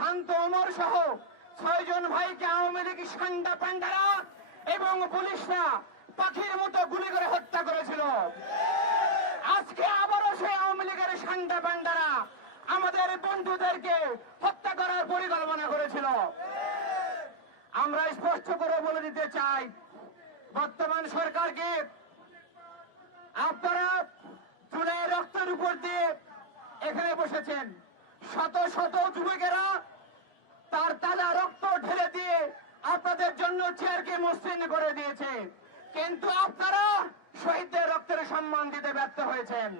শান্ত ওমর সহ 6 জন ভাইকে আওয়ামী লীগ সান্ডা পান্ডারা এবং পুলিশরা পাখির মতো গুলি করে হত্যা করেছিল। আজকে আবারও সেই আওয়ামী লীগের সান্ডা পান্ডারা আমাদের বন্ধুদেরকে হত্যা করার পরিকল্পনা করেছিল। আমরা স্পষ্ট করে বলে দিতে চাই, বর্তমান সরকারকে আপনারা জুলাই রক্তের উপর দিয়ে এখানে বসেছেন। শত শত যুবকেরা তার তাজা রক্ত ঢেলে দিয়ে আপনাদের জন্য চেয়ারকে মসৃণ করে দিয়েছে, কিন্তু আপনারা শহীদদের রক্তের সম্মান দিতে ব্যর্থ হয়েছেন।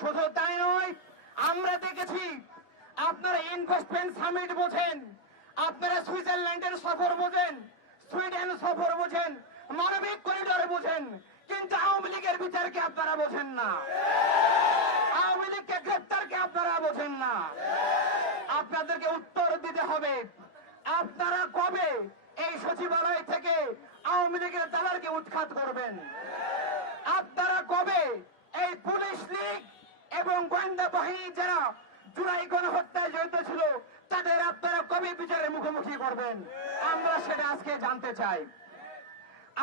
শুধু তাই নয়, আমরা দেখেছি আপনারা ইনভেস্টমেন্ট সামিট বোঝেন, আপনারা সুইজারল্যান্ডের সফর বোঝেন, সুইডেন সফর বোঝেন, মানবিক করিডোর বোঝেন, কিন্তু আওয়ামী লীগের বিচারকে আপনারা বোঝেন না, আওয়ামী লীগকে গ্রেপ্তারকে আপনারা বোঝেন না। আপনাদেরকে উত্তর দিতে হবে, আপনারা কবে এই সচিবালয় থেকে আওয়ামী লীগের দালালকে উৎখাত করবেন? আপনারা কবে এই পুলিশ লীগ এবং গোয়েন্দা বাহিনী যারা জুলাই গণহত্যায় জড়িত ছিল তাদের আপনারা কবে বিচারের মুখোমুখি করবেন? আমরা সেটা আজকে জানতে চাই।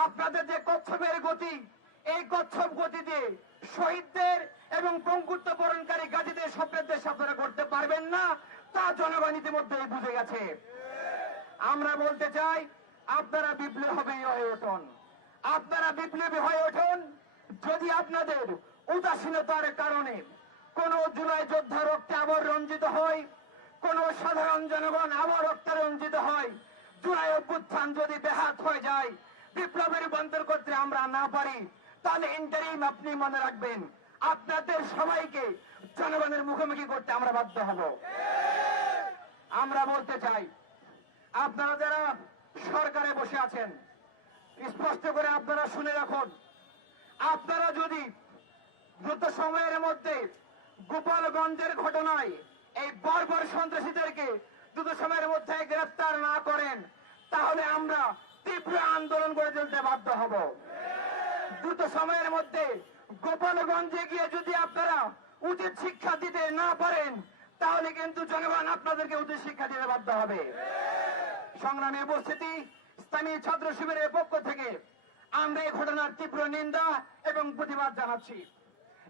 আপনাদের যে কচ্ছপের গতি, এই কচ্ছপ গতি দিয়ে শহীদদের এবং পঙ্গুত্ব বরণকারী গাজীদের স্বপ্নের দেশ আপনারা করতে পারবেন না, তা জনগণ ইতিমধ্যেই বুঝে গেছে। আমরা বলতে চাই, আপনারা বিপ্লবী হয়ে উঠুন, আপনারা বিপ্লবী হয়ে উঠুন। যদি আপনাদের উদাসীনতার কারণে কোন জুলাই যোদ্ধা রক্তে আবার রঞ্জিত হয়, কোন সাধারণ জনগণ আবার রক্তে রঞ্জিত হয়, জুলাই অভ্যুত্থান যদি ব্যাহত হয়ে যায়, বিপ্লবের রূপান্তর করতে আমরা না পারি, তাহলে ইন্টারিম আপনি মনে রাখবেন, আপনাদের সবাইকে জনগণের মুখোমুখি করতে আমরা বাধ্য হব। আমরা বলতে চাই, আপনারা যারা সরকারে বসে আছেন, স্পষ্ট করে আপনারা শুনে রাখুন, আপনারা যদি দ্রুত সময়ের মধ্যে গোপালগঞ্জের ঘটনায় এই বর্বর সন্ত্রাসীদেরকে দ্রুত সময়ের মধ্যে গ্রেফতার না করেন, তাহলে আমরা তীব্র আন্দোলন করে চলতে বাধ্য হব। দ্রুত সময়ের মধ্যে গোপালগঞ্জে গিয়ে যদি আপনারা উচিত শিক্ষা দিতে না পারেন, তাহলে কিন্তু জনগণ আপনাদেরকে উচিত শিক্ষা দিতে বাধ্য হবে। সংগ্রামী উপস্থিতি, ইসলামী ছাত্র শিবিরের পক্ষ থেকে আমরা এই ঘটনার তীব্র নিন্দা এবং প্রতিবাদ জানাচ্ছি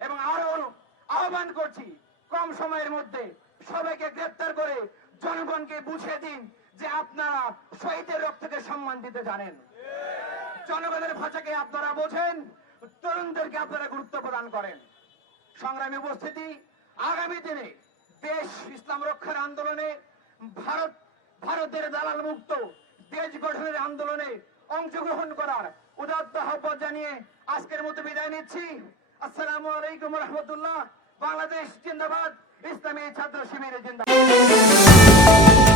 এবং আরো আহ্বান করছি, কম সময়ের মধ্যে সবাইকে গ্রেফতার করে জনগণকে বুঝিয়ে দিন যে আপনারা শহীদের রক্তকে সম্মান দিতে জানেন, জনগণের ভাষাকে আপনারা বোঝেন, তরুণদেরকে আপনারা গুরুত্ব প্রদান করেন। সংগ্রামী উপস্থিতি, আগামী দিনে দেশ ইসলাম রক্ষার আন্দোলনে ভারতের দালাল মুক্ত দেশ গঠনের আন্দোলনে অংশগ্রহণ করার উদাত্ত আহ্বান জানিয়ে আজকের মতো বিদায় নিচ্ছি। আসসালামু আলাইকুম রহমতুল্লাহ। বাংলাদেশ জিন্দাবাদ, ইসলামী ছাত্র শিবির জিন্দাবাদ।